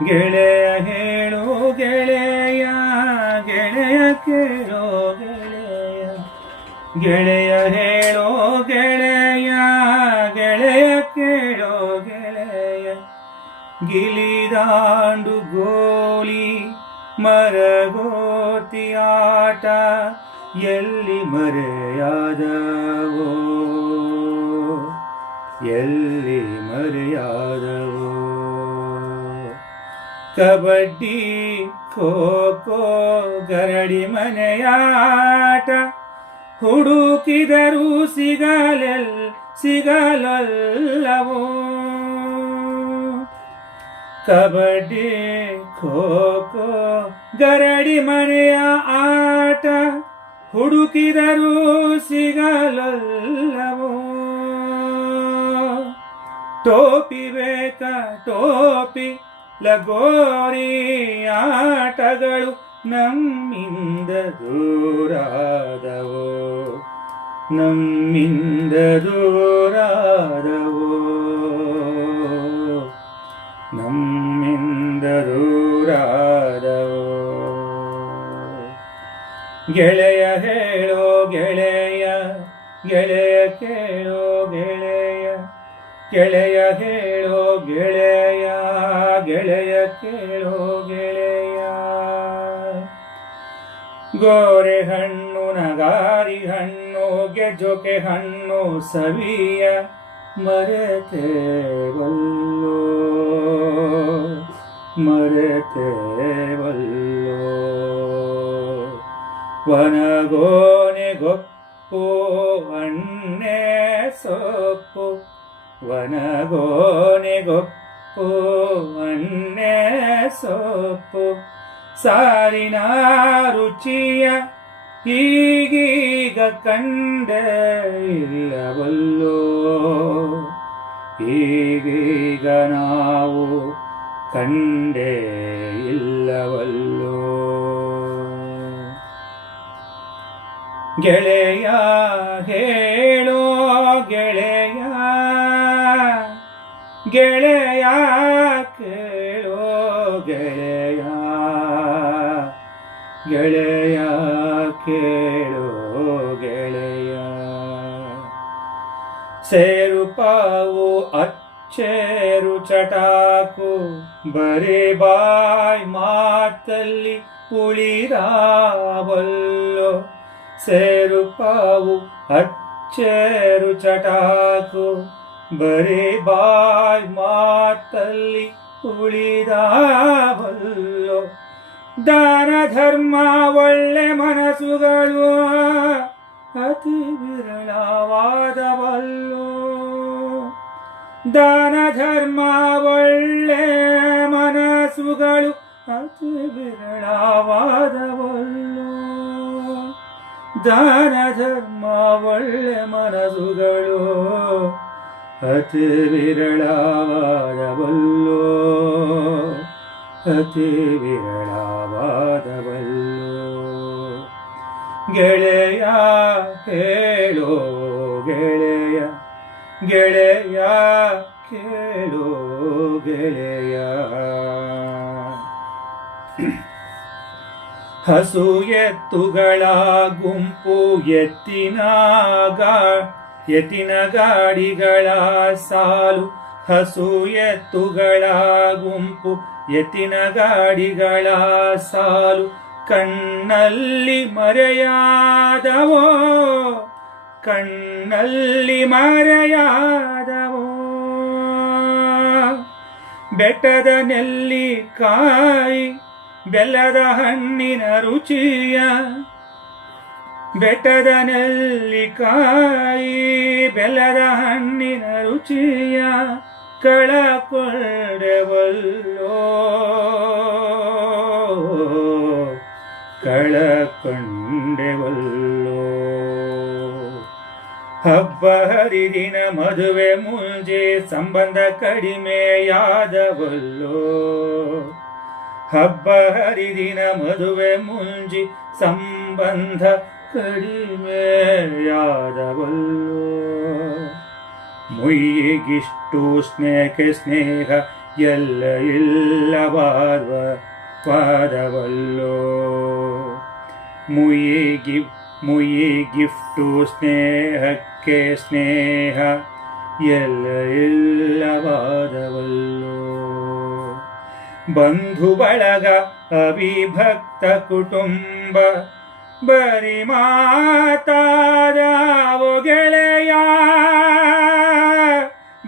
ಗೆಳೆಯ ಹೇಳೋ ಗೆಳೆಯ ಗೆಳೆಯ ಕೇಳೋ ಗೆಳೆಯ ಗೆಳೆಯ ಹೇಳೋ ಗೆಳೆಯ ಗೆಳೆಯ ಕೇಳೋ ಗೆಳೆಯ ಗಿಲಿದಾಂಡು ಗೋಲಿ ಮರಗೋತಿ ಆಟ ಎಲ್ಲಿ ಮರೆಯಾದವೋ ಎಲ್ಲಿ ಮರೆಯಾದವೋ ಕಬಡ್ಡಿ ಖೋ ಖೋ ಗರಡಿ ಮನೆಯಾಟ ಹುಡುಕಿದರೂ ಸಿಗಲಲ್ಲವೋ ಕಬಡ್ಡಿ ಖೋ ಖೋ ಗರಡಿ ಮನೆಯ ಆಟ ಹುಡುಕಿದರೂ ಸಿಗಲಲ್ಲವೋ ಟೋಪಿ ಬೇಕಾ ಟೋಪಿ ಲಗೋರಿ ಆಟಗಳು ನಮ್ಮಿಂದ ದೂರಾದವೋ ನಮ್ಮಿಂದ ದೂರಾದವೋ ನಮ್ಮಿಂದ ದೂರಾದವೋ ಗೆಳೆಯ ಹೇಳೋ ಗೆಳೆಯ ಗೆಳೆಯ ಕೇಳೋ ಗೆಳೆಯ ಗೆಳೆಯ ಹೇಳೋ ಗೆಳೆಯ ಗೆಳೆಯ ಕೇಳೋ ಗೆಳೆಯ ಗೋರೆ ಹಣ್ಣು ನಗಾರಿ ಹಣ್ಣು ಗೆಜ್ಜೊಕೆ ಹಣ್ಣು ಸವಿಯ ಮರೆತೇವಲ್ಲೋ ಮರೆತೇವಲ್ಲೋ ವನಗೋನೆ ಗೊಪ್ಪು ಅಣ್ಣೆ ಸೊಪ್ಪು ವನಗೋನೆ ಗೊಪ್ಪು ಅಣ್ಣೆ ಸೊಪ್ಪು ಸಾರಿನ ರುಚಿಯ ಈಗೀಗ ಕಂಡ ಇಲ್ಲವಲ್ಲೋ ಈಗೀಗ ನಾವು ಕಂಡೇ ಇಲ್ಲವಲ್ಲೋ ಗೆಳೆಯ ಹೇಳೋ ಗೆಳೆಯ ಗೆಳೆಯ ಕೇಳೋ ಗೆಳೆಯ ಗೆಳೆಯ ಕೇಳೋ ಗೆಳೆಯ ಸೇರು ಪಾವು ಅಚ್ಚೇರು ಚಟಾಕು ಬರೇ ಬಾಯ್ ಮಾತಲ್ಲಿ ಉಳಿದಾವಲ್ಲೋ ಸೇರು ಪಾವು ಅಚ್ಚೇರು ಚಟಾಕು ಬರೇ ಬಾಯ್ ಮಾತಲ್ಲಿ ಉಳಿದಾವಲ್ಲೋ ದಾನ ಧರ್ಮ ಒಳ್ಳೆ ಮನಸ್ಸುಗಳು ಅತಿ ವಿರಳವಾದವಲ್ಲೋ ದಾನ ಧರ್ಮ ಒಳ್ಳೆ ಮನಸ್ಸುಗಳು ಅತಿ ವಿರಳವಾದವಲ್ಲೋ ದಾನ ಧರ್ಮ ಒಳ್ಳೆ ಮನಸ್ಸುಗಳು ಅತಿ ವಿರಳವಾದವಲ್ಲೋ ಅತಿ ವಿರಳವಾದವಲ್ಲೋ ಗೆಳೆಯ ಹೇಳೋ ಗೆಳೆಯ ಗೆಳೆಯ ಕೇಳೋ ಗೆಳೆಯ ಹಸು ಎತ್ತುಗಳ ಗುಂಪು ಎತ್ತಿನ ಗಾಡಿಗಳ ಸಾಲು ಹಸು ಎತ್ತುಗಳ ಗುಂಪು ಎತ್ತಿನ ಗಾಡಿಗಳ ಸಾಲು ಕಣ್ಣಲ್ಲಿ ಮರೆಯಾದವೋ ಕಣ್ಣಲ್ಲಿ ಮರೆಯಾದವೋ ಬೆಟ್ಟದ ನೆಲ್ಲಿಕಾಯಿ ಬೆಲ್ಲದ ಹಣ್ಣಿನ ರುಚಿಯ ಬೆಟ್ಟದ ನೆಲ್ಲಿಕಾಯಿ ಬೆಲ್ಲದ ಹಣ್ಣಿನ ರುಚಿಯ ಕಳಕೊಂಡೆವಲ್ಲೋ ಕಳಕೊಂಡೆವಲ್ಲೋ ಹಬ್ಬ ಹರಿದಿನ ಮದುವೆ ಮುಂಜೆ ಸಂಬಂಧ ಕಡಿಮೆಯಾದವಲ್ಲೋ ಹಬ್ಬ ಹರಿದಿನ ಮದುವೆ ಮುಂಜಿ ಸಂಬಂಧ ಕಡಿಮೆಯಾದವಲ್ಲೋ ಮುಯ್ಯಿಗಿಷ್ಟು ಸ್ನೇಹ ಎಲ್ಲ ಇಲ್ಲವಾರ್ವ ವಾದವಲ್ಲೋ. ಮುಯಿ ಗಿಫ್ಟು ಸ್ನೇಹಕ್ಕೆ ಸ್ನೇಹ ಎಲ್ಲ ಇಲ್ಲವಾದವಲ್ಲೋ. ಬಂಧು ಬಳಗ ಅವಿಭಕ್ತ ಕುಟುಂಬ ಬರಿ ಮಾತಾದವೋ ಗೆಳೆಯ,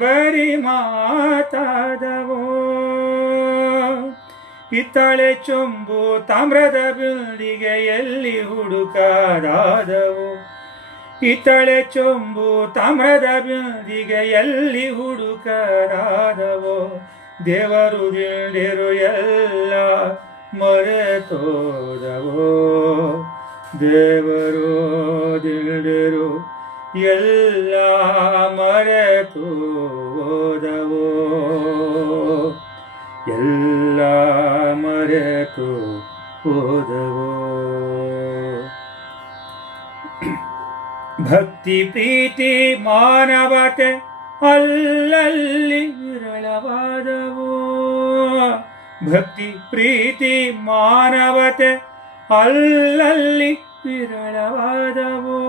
ಬರಿ ಮಾತಾದವೋ. ಹಿತ್ತಾಳೆ ಚೊಂಬು ತಾಮ್ರದ ಬಿಂದಿಗೆ ಎಲ್ಲಿ ಹುಡುಕಾದಾದವು, ಹಿತ್ತಾಳೆ ಚೊಂಬು ತಾಮ್ರದ ಬಿಂದಿಗೆ ಎಲ್ಲಿ ಹುಡುಕಾದಾದವೋ. ದೇವರು ದಿಂಡಿರು ಎಲ್ಲ ಮರೆತೋದವೋ, ದೇವರು ದಿಂಡಿರು ಎಲ್ಲ ಮರೆತು ಹೋದವೋ, ಎಲ್ಲ ಮರೆತು ಹೋದವೋ. ಭಕ್ತಿ ಪ್ರೀತಿ ಮಾನವತೆ ಅಲ್ಲಲ್ಲಿ ವಿರಳವಾದವೋ, ಭಕ್ತಿ ಪ್ರೀತಿ ಮಾನವತೆ ಅಲ್ಲಲ್ಲಿ ವಿರಳವಾದವೋ.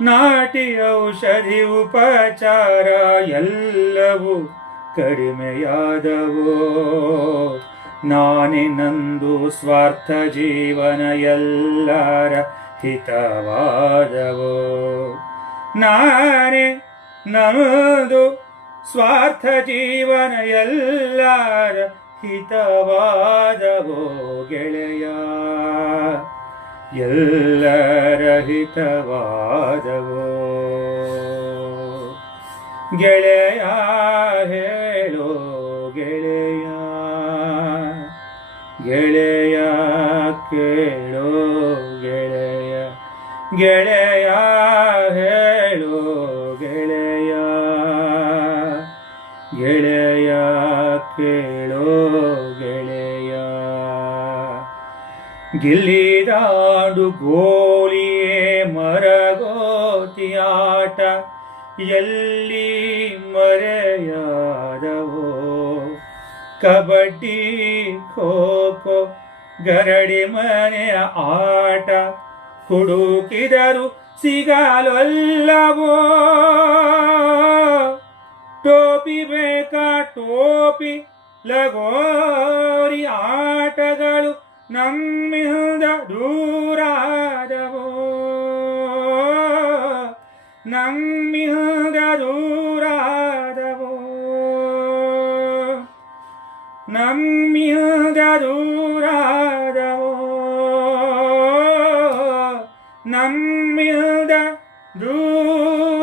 ನಾಟಿ ಔಷಧಿ ಉಪಚಾರ ಎಲ್ಲವೂ ಕಡಿಮೆಯಾದವೋ. ನಾನೇ ನಂದು ಸ್ವಾರ್ಥ ಜೀವನ ಎಲ್ಲರ ಹಿತವಾದವೋ. ನಾನೇ ನಂದು ಸ್ವಾರ್ಥ ಜೀವನ ಎಲ್ಲರ ಹಿತವಾದವೋ ಗೆಳೆಯ, ಎಲ್ಲರ ಹಿತವಾದವೋ. ಗೆಳೆಯ ಹೇಳೋ ಗೆಳೆಯ, ಗೆಳೆಯ ಕೇಳೋ ಗೆಳೆಯ, ಗೆಳೆಯ ಹೇಳೋ ಗೆಳೆಯ, ಗೆಳೆಯ ಕೇಳೋ ಗೆಳೆಯ. ಗಿಲ್ಲಿದಾಡು ಗೋಲಿಯೇ ಮರಗೋತಿಯಾಟ ಎಲ್ಲಿ ಮರೆಯಾದವೋ. ಕಬಡ್ಡಿ ಖೋ ಖೋ ಗರಡಿ ಮನೆಯ ಆಟ ಹುಡುಕಿದರು ಸಿಗಲೊಲ್ಲವೋ. ಟೋಪಿ ಬೇಕಾ ಟೋಪಿ ಲಗೋರಿ ಆಟಗಳು ನಮ್ಮಿಂದ ದೂರಾದವೋ, ನಮ್ಮಿಂದ ದೂರಾದವೋ, ನಮ್ಮಿಂದ ದೂರಾದವೋ, ನಮ್ಮಿಂದ ದೂರ